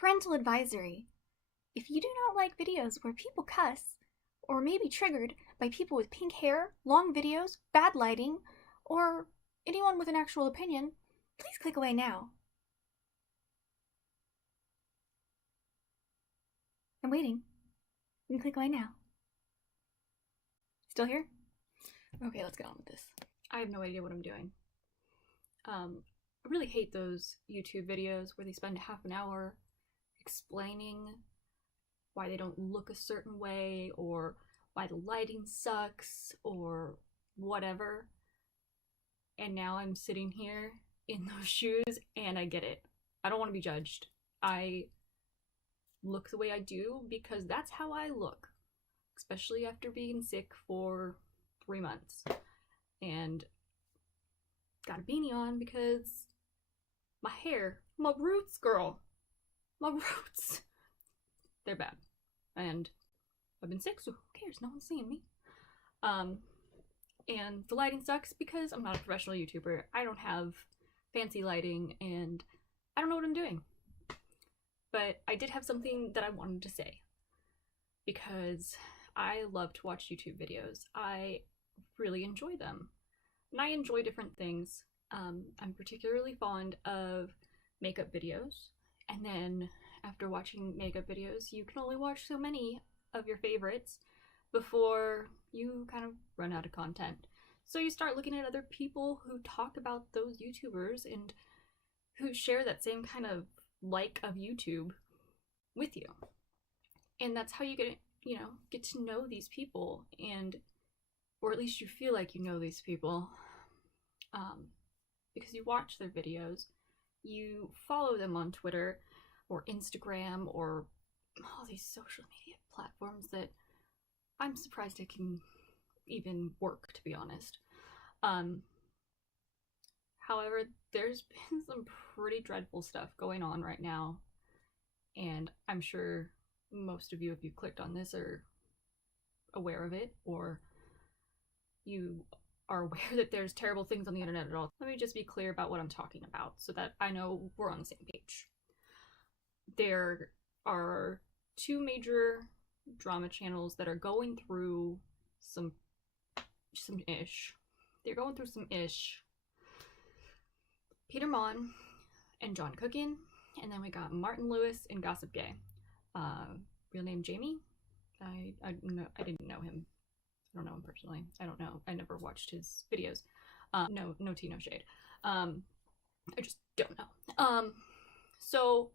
Parental advisory. If you do not like videos where people cuss, or may be triggered by people with pink hair, long videos, bad lighting, or anyone with an actual opinion, please click away now. I'm waiting. You can click away now. Still here? Okay, let's get on with this. I have no idea what I'm doing. I really hate those YouTube videos where they spend half an hour explaining why they don't look a certain way, or why the lighting sucks, or whatever. And now I'm sitting here in those shoes and I get it. I don't want to be judged. I look the way I do because that's how I look, especially after being sick for 3 months. And got a beanie on because my hair, my roots, girl, my roots, they're bad. And I've been sick, so who cares? No one's seeing me. And the lighting sucks because I'm not a professional YouTuber. I don't have fancy lighting and I don't know what I'm doing. But I did have something that I wanted to say because I love to watch YouTube videos. I really enjoy them. And I enjoy different things. I'm particularly fond of makeup videos. And then after watching makeup videos, you can only watch so many of your favorites before you kind of run out of content. So you start looking at other people who talk about those YouTubers and who share that same kind of like of YouTube with you. And that's how you get to know these people, and or at least you feel like you know these people, because you watch their videos, you follow them on Twitter or Instagram or all these social media platforms that I'm surprised it can even work, to be honest. However, there's been some pretty dreadful stuff going on right now, and I'm sure most of you, if you clicked on this, are aware of it, or you are aware that there's terrible things on the internet at all. Let me just be clear about what I'm talking about so that I know we're on the same page. There are 2 major drama channels that are going through some ish. They're going through some ish. Peter Mon and John Cookin, and then we got Martin Lewis and Gossip Gay. Real name Jamie. I didn't know him. I don't know him personally. I don't know. I never watched his videos. No tea, no shade. I just don't know. So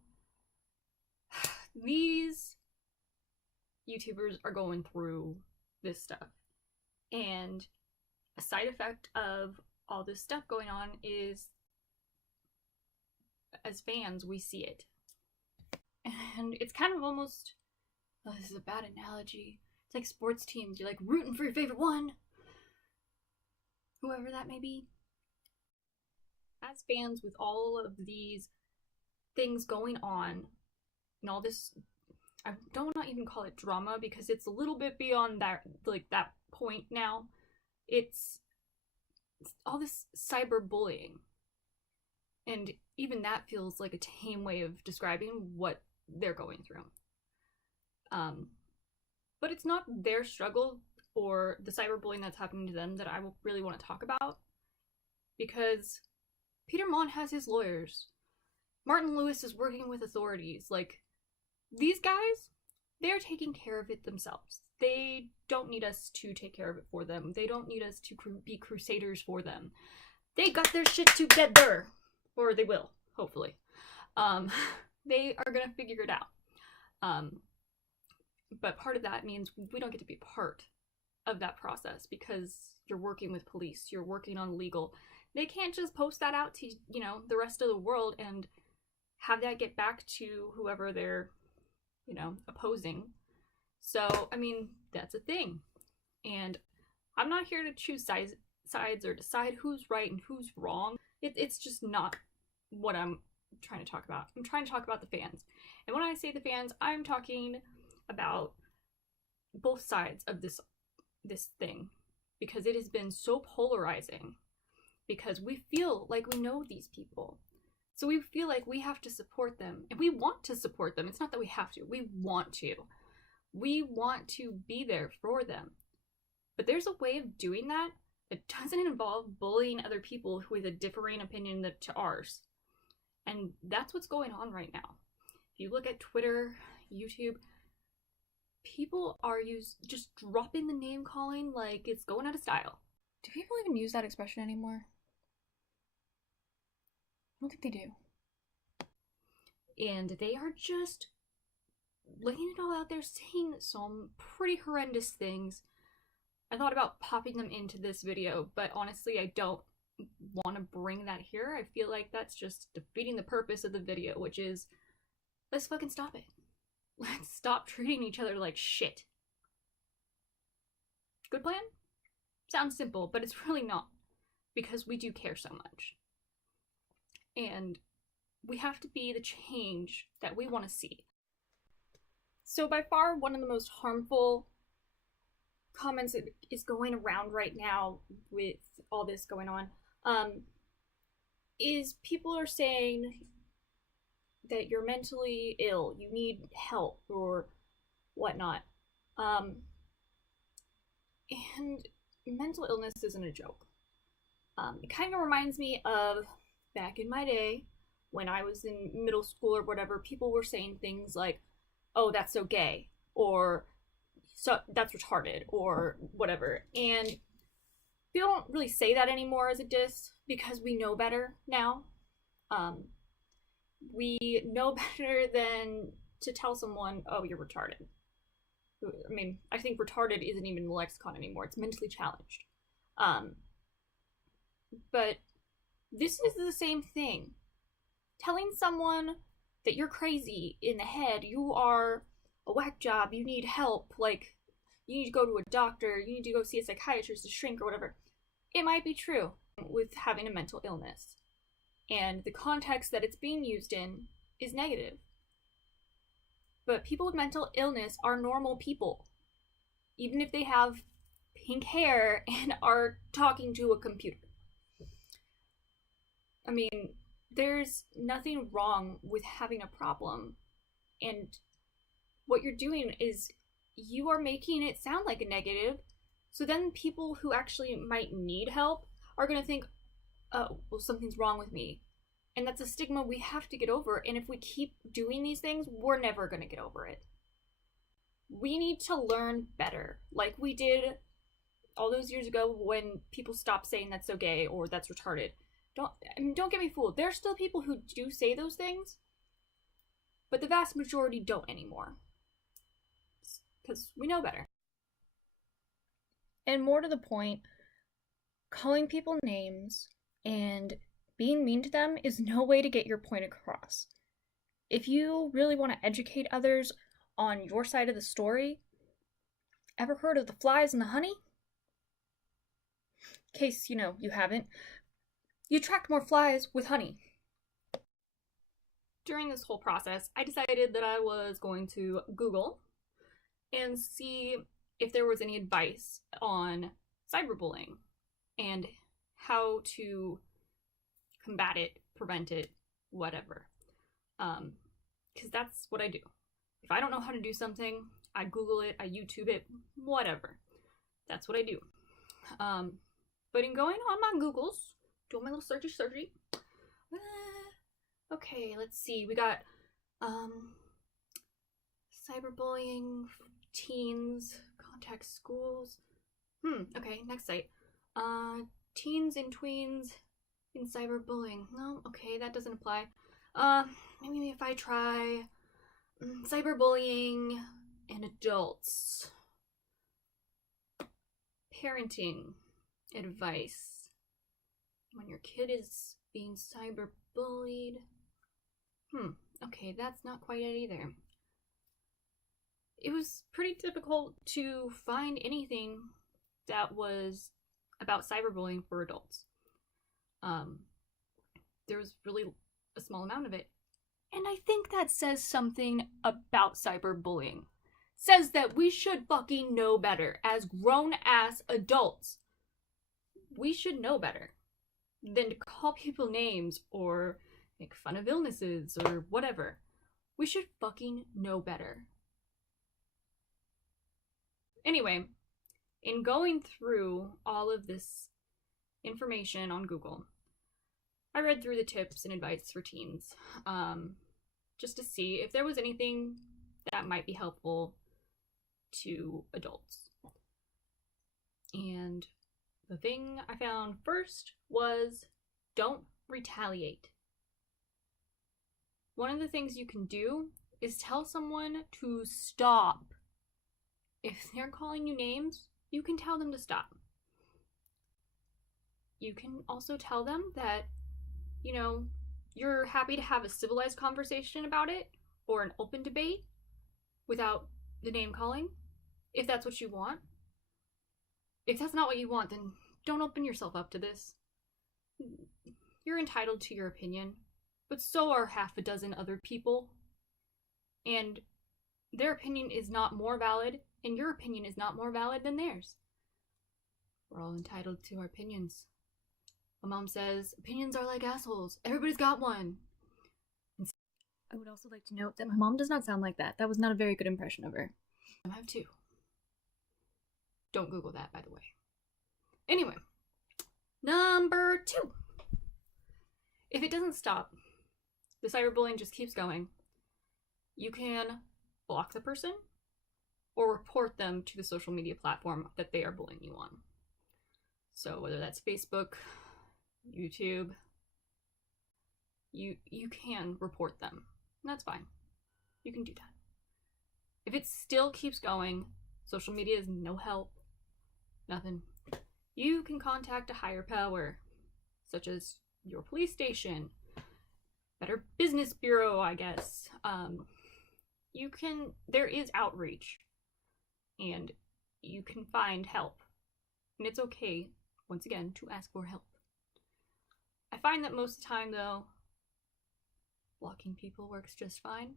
these YouTubers are going through this stuff, and a side effect of all this stuff going on is, as fans, we see it. And it's kind of almost, oh, this is a bad analogy. It's like sports teams. You're like rooting for your favorite one, whoever that may be. As fans, with all of these things going on and all this, I don't want to even call it drama because it's a little bit beyond that, like that point now. It's all this cyberbullying. And even that feels like a tame way of describing what they're going through. But it's not their struggle or the cyberbullying that's happening to them that I really want to talk about, because Peter Mon has his lawyers. Martin Lewis is working with authorities. Like, these guys, they're taking care of it themselves. They don't need us to take care of it for them. They don't need us to be crusaders for them. They got their shit together. Or they will, hopefully. They are gonna figure it out. But part of that means we don't get to be part of that process because you're working with police, you're working on legal. They can't just post that out to, the rest of the world and have that get back to whoever they're, opposing. So, I mean, that's a thing. And I'm not here to choose sides or decide who's right and who's wrong. It's just not what I'm trying to talk about. I'm trying to talk about the fans. And when I say the fans, I'm talking about both sides of this thing, because it has been so polarizing, because we feel like we know these people. So we feel like we have to support them, and we want to support them. It's not that we have to, we want to. We want to be there for them. But there's a way of doing that that doesn't involve bullying other people with a differing opinion to ours. And that's what's going on right now. If you look at Twitter, YouTube, people are just dropping the name calling like it's going out of style. Do people even use that expression anymore? I don't think they do. And they are just laying it all out there, saying some pretty horrendous things. I thought about popping them into this video, but honestly, I don't want to bring that here. I feel like that's just defeating the purpose of the video, which is, let's fucking stop it. Let's stop treating each other like shit. Good plan? Sounds simple, but it's really not, because we do care so much. And we have to be the change that we want to see. So by far, one of the most harmful comments that is going around right now with all this going on is people are saying that you're mentally ill, you need help or whatnot. And mental illness isn't a joke. It kind of reminds me of back in my day when I was in middle school or whatever. People were saying things like, oh, that's so gay, or so that's retarded, or whatever. And people don't really say that anymore as a diss because we know better now. We know better than to tell someone, oh, you're retarded. I mean, I think retarded isn't even in the lexicon anymore. It's mentally challenged. But this is the same thing. Telling someone that you're crazy in the head, you are a whack job, you need help, like, you need to go to a doctor, you need to go see a psychiatrist, a shrink, or whatever. It might be true with having a mental illness. And the context that it's being used in is negative. But people with mental illness are normal people. Even if they have pink hair and are talking to a computer. I mean, there's nothing wrong with having a problem. And what you're doing is you are making it sound like a negative. So then people who actually might need help are going to think, oh, well, something's wrong with me. And that's a stigma we have to get over. And if we keep doing these things, we're never going to get over it. We need to learn better. Like we did all those years ago when people stopped saying that's so gay or that's retarded. Don't get me fooled. There are still people who do say those things, but the vast majority don't anymore. Because we know better. And more to the point, calling people names and being mean to them is no way to get your point across. If you really want to educate others on your side of the story, ever heard of the flies and the honey? In case, you haven't. You attract more flies with honey. During this whole process, I decided that I was going to Google and see if there was any advice on cyberbullying and how to combat it, prevent it, whatever. Because that's what I do. If I don't know how to do something, I Google it, I YouTube it, whatever. That's what I do. But in going on my Googles, doing my little searchy. Okay, let's see. We got cyberbullying, teens, contact schools. Okay, next site. Teens and tweens in cyberbullying. No, okay, that doesn't apply. Maybe if I try cyberbullying and adults. Parenting advice. When your kid is being cyberbullied. Okay, that's not quite it either. It was pretty difficult to find anything that was about cyberbullying for adults. There was really a small amount of it. And I think that says something about cyberbullying. Says that we should fucking know better as grown-ass adults. We should know better than to call people names or make fun of illnesses or whatever. We should fucking know better. Anyway, in going through all of this information on Google, I read through the tips and advice for teens, just to see if there was anything that might be helpful to adults. And the thing I found first was don't retaliate. One of the things you can do is tell someone to stop. If they're calling you names, you can tell them to stop. You can also tell them that, you know, you're happy to have a civilized conversation about it or an open debate without the name calling, if that's what you want. If that's not what you want, then don't open yourself up to this. You're entitled to your opinion, but so are half a dozen other people. And their opinion is not more valid, and your opinion is not more valid than theirs. We're all entitled to our opinions. My mom says, opinions are like assholes. Everybody's got one. And I would also like to note that my mom does not sound like that. That was not a very good impression of her. I have two. Don't Google that, by the way. Anyway, number 2. If it doesn't stop, the cyberbullying just keeps going, you can block the person or report them to the social media platform that they are bullying you on. So whether that's Facebook, YouTube, you can report them. And that's fine. You can do that. If it still keeps going, social media is no help, nothing. You can contact a higher power, such as your police station, Better Business Bureau, I guess. There is outreach, and you can find help. And it's okay, once again, to ask for help. I find that most of the time, though, blocking people works just fine.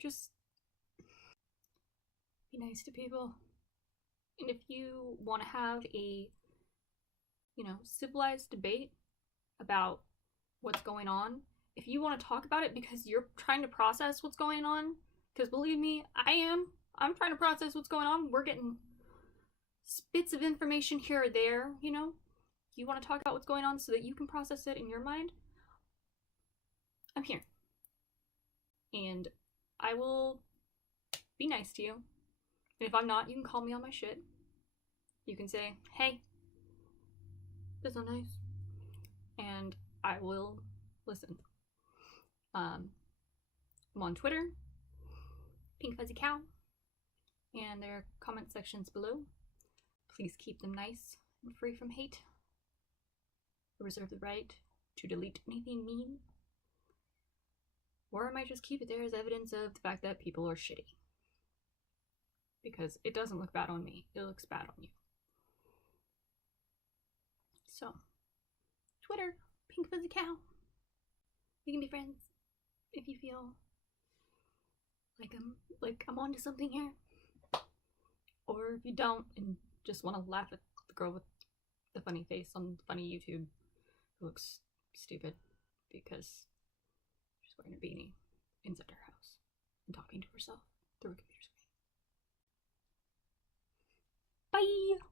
Just be nice to people. And if you want to have a, civilized debate about what's going on, if you want to talk about it because you're trying to process what's going on, because believe me, I'm trying to process what's going on. We're getting bits of information here or there, You want to talk about what's going on so that you can process it in your mind? I'm here. And I will be nice to you. And if I'm not, you can call me on my shit. You can say, hey, that's not nice. And I will listen. I'm on Twitter, Pinkfuzzycow, and there are comment sections below. Please keep them nice and free from hate. I reserve the right to delete anything mean. Or I might just keep it there as evidence of the fact that people are shitty. Because it doesn't look bad on me, it looks bad on you. So, Twitter, Pinkfuzzycow. We can be friends if you feel like I'm onto something here. Or if you don't and just want to laugh at the girl with the funny face on funny YouTube who looks stupid because she's wearing a beanie inside her house and talking to herself through a computer screen. Bye!